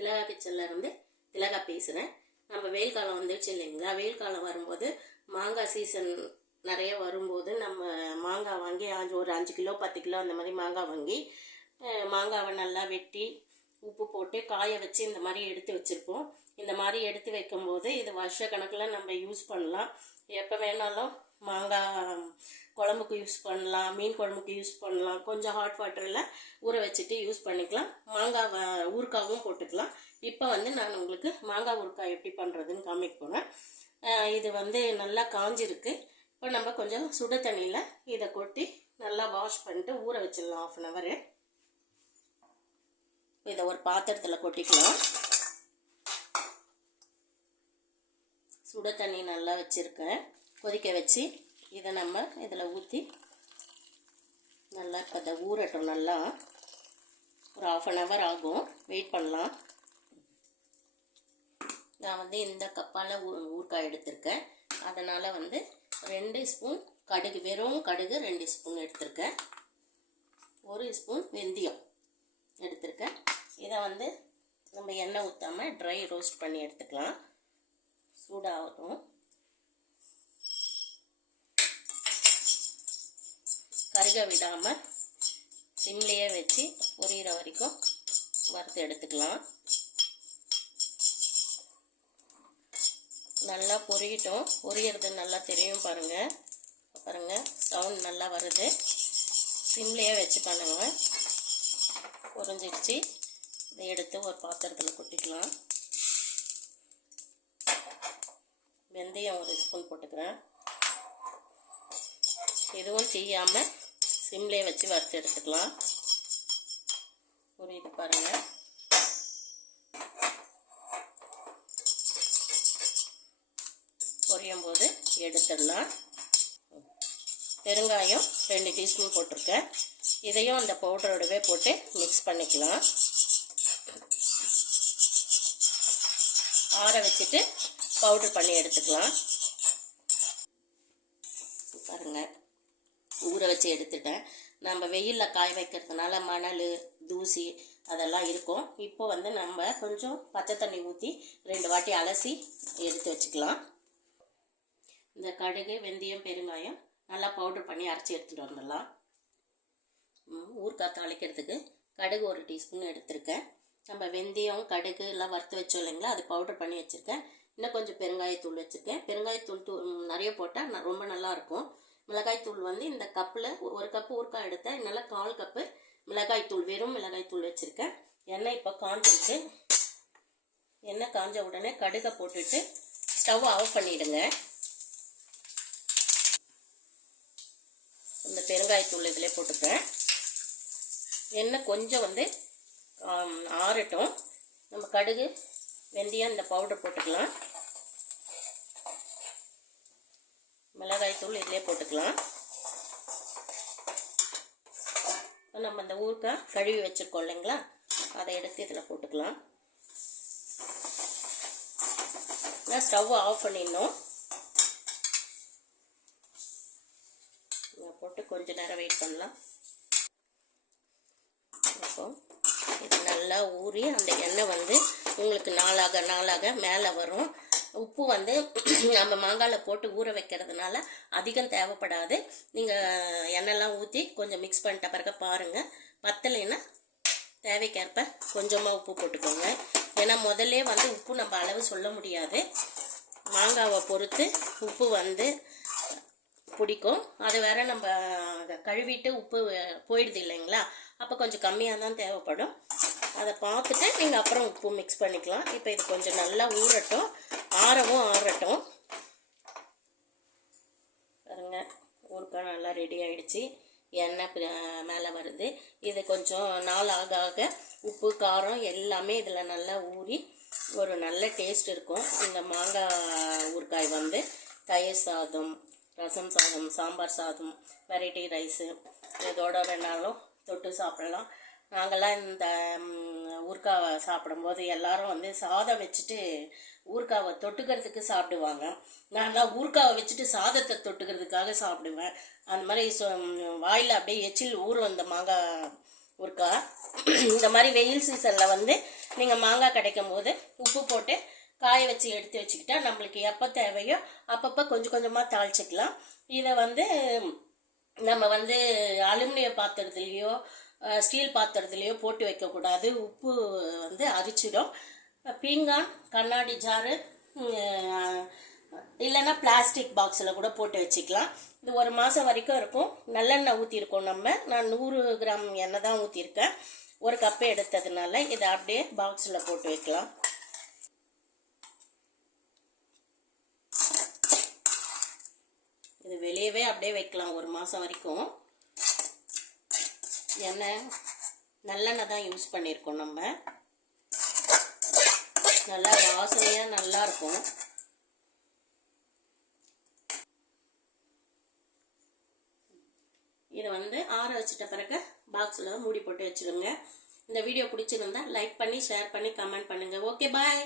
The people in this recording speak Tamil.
திலகா கிச்சனில் இருந்து திலகா பேசுகிறேன். நம்ம வெயில் காலம் வந்துடுச்சு இல்லைங்களா? வெயில் காலம் வரும்போது மாங்காய் சீசன் நிறைய வரும்போது நம்ம மாங்காய் வாங்கி ஒரு 5 கிலோ 10 கிலோ அந்த மாதிரி மாங்காய் வாங்கி மாங்காவை நல்லா வெட்டி உப்பு போட்டு காய வச்சு இந்த மாதிரி எடுத்து வச்சுருப்போம். இந்த மாதிரி எடுத்து வைக்கும்போது இது வருஷ கணக்கில் நம்ம யூஸ் பண்ணலாம். எப்போ வேணாலும் மாங்காய் குழம்புக்கு யூஸ் பண்ணலாம், மீன் குழம்புக்கு யூஸ் பண்ணலாம். கொஞ்சம் ஹாட் வாட்டரில் ஊற வச்சுட்டு யூஸ் பண்ணிக்கலாம். மாங்காய் ஊறுக்காவும் போட்டுக்கலாம். இப்போ நான் உங்களுக்கு மாங்காய் ஊறுக்காய் எப்படி பண்ணுறதுன்னு காமிக்க போகிறேன். இது நல்லா காஞ்சிருக்கு. இப்போ நம்ம கொஞ்சம் சுடு தண்ணியில் இதை கொட்டி நல்லா வாஷ் பண்ணிட்டு ஊற வச்சிடலாம் 1/2 hour. இதை ஒரு பாத்திரத்தில் கொட்டிக்கலாம். சுட தண்ணி நல்லா வச்சுருக்கேன், கொதிக்க வச்சு இதை நம்ம இதில் ஊற்றி நல்லா இப்போ அதை ஊறட்டும். நல்லா ஒரு 1/2 hour ஆகும், வெயிட் பண்ணலாம். நான் இந்த கப்பால் ஊறுகாய் எடுத்திருக்கேன். அதனால் 2 ஸ்பூன் கடுகு, வெறும் கடுகு 2 ஸ்பூன் எடுத்திருக்கேன். 1 ஸ்பூன் வெந்தயம் எடுத்திருக்கேன். இதை நம்ம எண்ணெய் ஊற்றாமல் ட்ரை ரோஸ்ட் பண்ணி எடுத்துக்கலாம். சூடாகட்டும். கருக விடாமல் சிம்லேயே வச்சு பொரியிற வரைக்கும் வறுத்து எடுத்துக்கலாம். நல்லா பொரியட்டும். பொரியறது நல்லா தெரியும் பாருங்கள். பாருங்கள், சவுண்ட் நல்லா வருது. சிம்லேயே வச்சு பண்ணுங்கள். பொரிஞ்சிடுச்சு. இதை எடுத்து ஒரு பாத்திரத்தில் கொட்டிக்கலாம். வெந்தயம் 1 ஸ்பூன் போட்டுக்கிறேன். எதுவும் செய்யாமல் சிம்லேயே வச்சு வறுத்து எடுத்துக்கலாம். புரியுது பாருங்கள். பொரியும் போது எடுத்துடலாம். பெருங்காயம் 2 டீஸ்பூன் போட்டிருக்கேன். இதையும் அந்த பவுடரோடவே போட்டு மிக்ஸ் பண்ணிக்கலாம். ஆற வச்சுட்டு பவுடர் பண்ணி எடுத்துக்கலாம். பாருங்கள், ஊற வச்சு எடுத்துட்டேன். நம்ம வெயிலில் காய வைக்கிறதுனால மணல் தூசி அதெல்லாம் இருக்கும். இப்போ நம்ம கொஞ்சம் பச்சை தண்ணி ஊற்றி 2 வாட்டி அலசி எடுத்து வச்சுக்கலாம். இந்த கடுகு வெந்தயம் பெருங்காயம் நல்லா பவுடர் பண்ணி அரைச்சி எடுத்துகிட்டு வந்துடலாம். ஊறுகாய் தாளிக்கிறதுக்கு கடுகு 1 டீஸ்பூன் எடுத்திருக்கேன். நம்ம வெந்தயம் கடுகு எல்லாம் வறுத்து வச்சோம் இல்லைங்களா, அது பவுடர் பண்ணி வச்சுருக்கேன். இன்னும் கொஞ்சம் பெருங்காயத்தூள் வச்சுருக்கேன். பெருங்காயத்தூள் நிறைய போட்டால் ரொம்ப நல்லாயிருக்கும். மிளகாய்த்தூள் இந்த கப்பில் 1 கப்பு ஊறுகாய் எடுத்தேன். என்னால் 1/4 கப்பு மிளகாய்த்தூள், வெறும் மிளகாய்த்தூள் வச்சுருக்கேன். எண்ணெய் இப்போ காஞ்சிருக்கு. எண்ணெய் காஞ்ச உடனே கடுகை போட்டுட்டு ஸ்டவ் ஆஃப் பண்ணிவிடுங்க. இந்த பெருங்காயத்தூள் இதில் போட்டுக்கிறேன். எண்ணெய் கொஞ்சம் ஆறட்டும். நம்ம கடுகு வெந்தயம் இந்த பவுடர் போட்டுக்கலாம். மிளகாய்த்தூள் இதிலே போட்டுக்கலாம். நம்ம இந்த ஊறுகாய் கழுவி வச்சுருக்கோம் இல்லைங்களா, அதை எடுத்து இதில் போட்டுக்கலாம். ஸ்டவ் ஆஃப் பண்ணிடணும். போட்டு கொஞ்ச நேரம் வெயிட் பண்ணலாம். இப்போ இது நல்லா ஊறி அந்த எண்ணெய் உங்களுக்கு நாளாக மேலே வரும். உப்பு நம்ம மாங்காயில் போட்டு ஊற வைக்கிறதுனால அதிகம் தேவைப்படாது. நீங்கள் எண்ணெய்லாம் ஊற்றி கொஞ்சம் மிக்ஸ் பண்ணிட்ட பிறகு பாருங்கள். பத்தலைன்னா தேவைக்கேற்ப கொஞ்சமாக உப்பு போட்டுக்கோங்க. ஏன்னா முதல்ல உப்பு நம்ம அளவு சொல்ல முடியாது. மாங்காவை பொறுத்து உப்பு பிடிக்கும். அது வேற நம்ம கழுவிட்டு உப்பு போயிடுது இல்லைங்களா, அப்போ கொஞ்சம் கம்மியாக தான் தேவைப்படும். அதை பார்த்துட்டு நீங்கள் அப்புறம் உப்பு மிக்ஸ் பண்ணிக்கலாம். இப்போ இது கொஞ்சம் நல்லா ஊறட்டும், ஆறட்டும். பாருங்க, ஊறுகாய் நல்லா ரெடி ஆகிடுச்சு. எண்ணெய் மேலே வருது. இது கொஞ்சம் நாள் ஆக உப்பு காரம் எல்லாமே இதில் நல்லா ஊறி ஒரு நல்ல டேஸ்ட் இருக்கும். இந்த மாங்காய் ஊறுகாய் தயிர் சாதம், ரசம் சாதம், சாம்பார் சாதம், வெரைட்டி ரைஸு இதோட வேணாலும் தொட்டு சாப்பிடலாம். நாங்கள்லாம் இந்த ஊறுகாவை சாப்பிடும்போது எல்லாரும் சாதம் வச்சுட்டு ஊறுகாவை தொட்டுக்கிறதுக்கு சாப்பிடுவாங்க. நான் தான் ஊறுகாவை வச்சுட்டு சாதத்தை தொட்டுக்கிறதுக்காக சாப்பிடுவேன். அந்த மாதிரி வாயில் அப்படியே எச்சில் ஊறும் இந்த மாங்காய் ஒருக்கா. இந்த மாதிரி வெயில் சீசனில் வந்து நீங்கள் மாங்காய் கிடைக்கும் போது உப்பு போட்டு காய வச்சு எடுத்து வச்சுக்கிட்டா நம்மளுக்கு எப்போ தேவையோ அப்பப்போ கொஞ்சம் கொஞ்சமாக தாளிச்சிக்கலாம். இதை வந்து நம்ம வந்து அலுமினிய பாத்திரத்துலேயோ ஸ்டீல் பாத்திரத்துலேயோ போட்டு வைக்கக்கூடாது. உப்பு வந்து அரிச்சிடும். பீங்கான், கண்ணாடி ஜாரு, இல்லைன்னா பிளாஸ்டிக் பாக்ஸில் கூட போட்டு வச்சுக்கலாம். இது 1 மாதம் வரைக்கும் இருக்கும். நல்லெண்ணெய் ஊற்றிருக்கோம் நான் 100 கிராம் எண்ணெய் தான் ஊற்றிருக்கேன். 1 கப்பு எடுத்ததுனால இதை அப்படியே பாக்ஸில் போட்டு வைக்கலாம். இது வெளியவே அப்படியே வைக்கலாம் 1 மாதம் வரைக்கும். எண்ணெய் நல்லெண்ணெய் தான் யூஸ் பண்ணியிருக்கோம். நம்ம நல்லா வாசனையாக நல்லா இருக்கும். இதை வந்து ஆற வச்சிட்ட பிறகு பாக்ஸில் மூடி போட்டு வச்சுருங்க. இந்த வீடியோ பிடிச்சிருந்தா லைக் பண்ணி ஷேர் பண்ணி கமெண்ட் பண்ணுங்கள். ஓகே, பாய்.